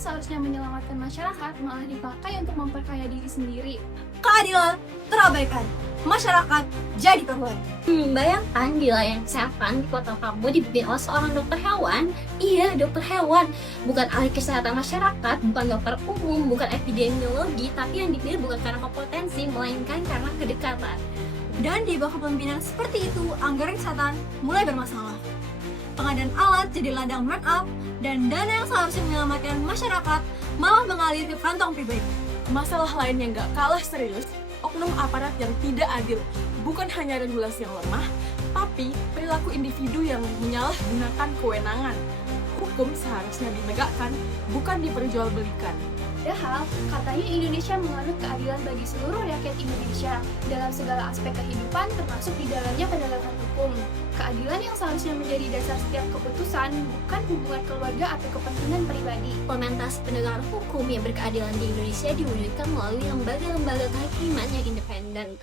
seharusnya menyelamatkan masyarakat malah dipakai untuk memperkaya diri sendiri. Keadilan terabaikan, masyarakat jadi korban. Bayangkan di layanan kesehatan di kota kamu dipimpin oleh seorang dokter hewan. Iya, dokter hewan. Bukan ahli kesehatan masyarakat, bukan dokter umum, bukan epidemiologi, tapi yang dipilih bukan karena kompetensi, melainkan karena kedekatan. Dan di bawah kepemimpinan seperti itu, anggaran kesehatan mulai bermasalah. Pengadaan alat jadi ladang run-up, dan dana yang seharusnya menyelamatkan masyarakat malah mengalir ke kantong pribadi. Masalah lain yang gak kalah serius, oknum aparat yang tidak adil. Bukan hanya regulasi yang lemah, tapi perilaku individu yang menyalahgunakan kewenangan. Hukum seharusnya ditegakkan, bukan diperjualbelikan. Padahal, katanya Indonesia menganut keadilan bagi seluruh rakyat Indonesia dalam segala aspek kehidupan, termasuk di dalamnya penegakan hukum. Keadilan yang seharusnya menjadi dasar setiap keputusan, bukan hubungan keluarga atau kepentingan pribadi. Implementasi penegakan hukum yang berkeadilan di Indonesia diwujudkan melalui lembaga-lembaga kehakiman yang independen.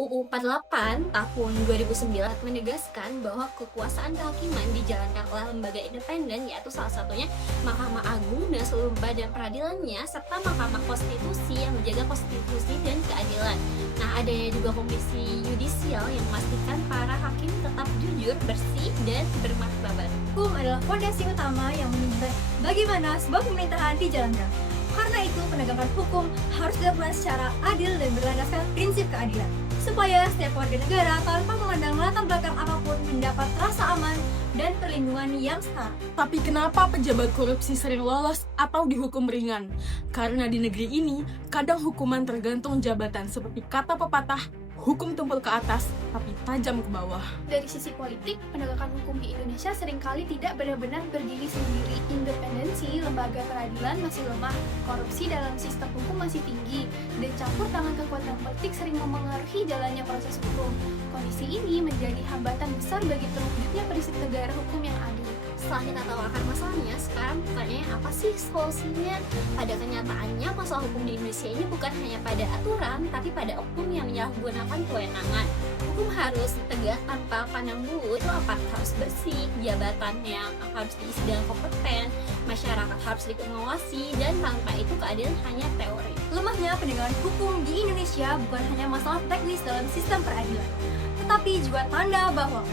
UU 48 tahun 2009 menegaskan bahwa kekuasaan kehakiman dijalankan oleh lembaga independen, yaitu salah satunya Mahkamah Agung dan seluruh badan peradilannya, serta Mahkamah Konstitusi yang menjaga konstitusi dan keadilan. Nah, adanya juga komisi yudisial yang memastikan para hakim tetap jujur, bersih, dan bermartabat. Hukum adalah fondasi utama yang menunjukkan bagaimana sebuah pemerintahan dijalankan. Karena itu, penegakan hukum harus dilakukan secara adil dan berlandaskan prinsip keadilan, supaya setiap warga negara tanpa memandang latar belakang apapun mendapat rasa aman dan perlindungan yang setara. Tapi kenapa pejabat korupsi sering lolos atau dihukum ringan? Karena di negeri ini, kadang hukuman tergantung jabatan, seperti kata pepatah, hukum tumpul ke atas, tapi tajam ke bawah. Dari sisi politik, penegakan hukum di Indonesia seringkali tidak benar-benar berdiri sendiri. Independensi lembaga peradilan masih lemah, korupsi dalam sistem hukum masih tinggi, dan campur tangan kekuatan politik sering memengaruhi jalannya proses hukum. Kondisi ini menjadi hambatan besar bagi terwujudnya prinsip negara hukum yang adil. Setelah kita tahu akar masalahnya, sekarang pertanyaannya apa sih solusinya? Pada kenyataannya, masalah hukum di Indonesia ini bukan hanya pada aturan, tapi pada oknum yang menyalahgunakan kewenangan. Hukum harus tegak tanpa pandang bulu, itu aparat harus bersih, jabatannya harus diisi dengan kompeten, masyarakat harus mengawasi, dan tanpa itu keadilan hanya teori. Lemahnya penegakan hukum di Indonesia bukan hanya masalah teknis dalam sistem peradilan, tetapi juga tanda bahwa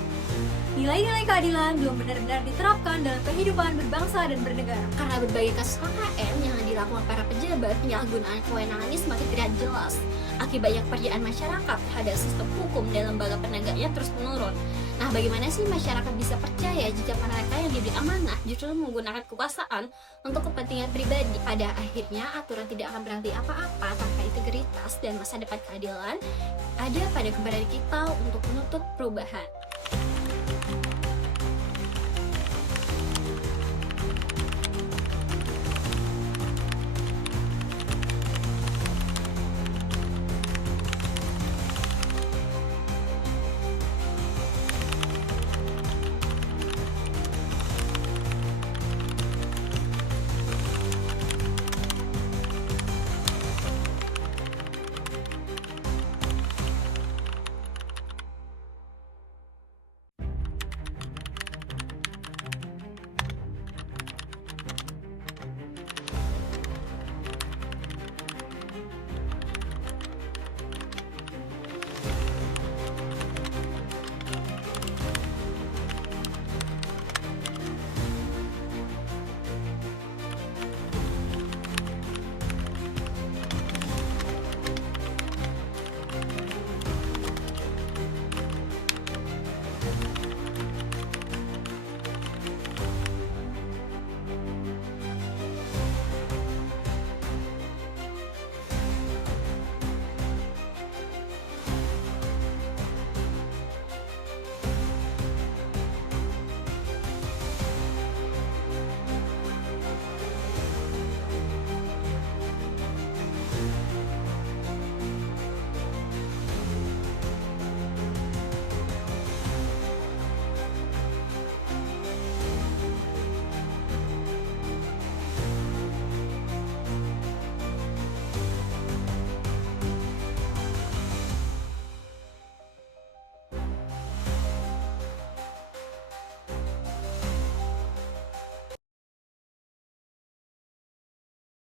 nilai-nilai keadilan belum benar-benar diterapkan dalam kehidupan berbangsa dan bernegara. Karena berbagai kasus KKN yang dilakukan para pejabat, penyalahgunaan kewenangan ini semakin tidak jelas. Akibatnya kepercayaan masyarakat terhadap sistem hukum dan lembaga penegaknya terus menurun. Nah, bagaimana sih masyarakat bisa percaya jika mereka yang diberi amanah justru menggunakan kekuasaan untuk kepentingan pribadi? Pada akhirnya, aturan tidak akan berarti apa-apa tanpa integritas, dan masa depan keadilan ada pada keberadaan kita untuk menuntut perubahan.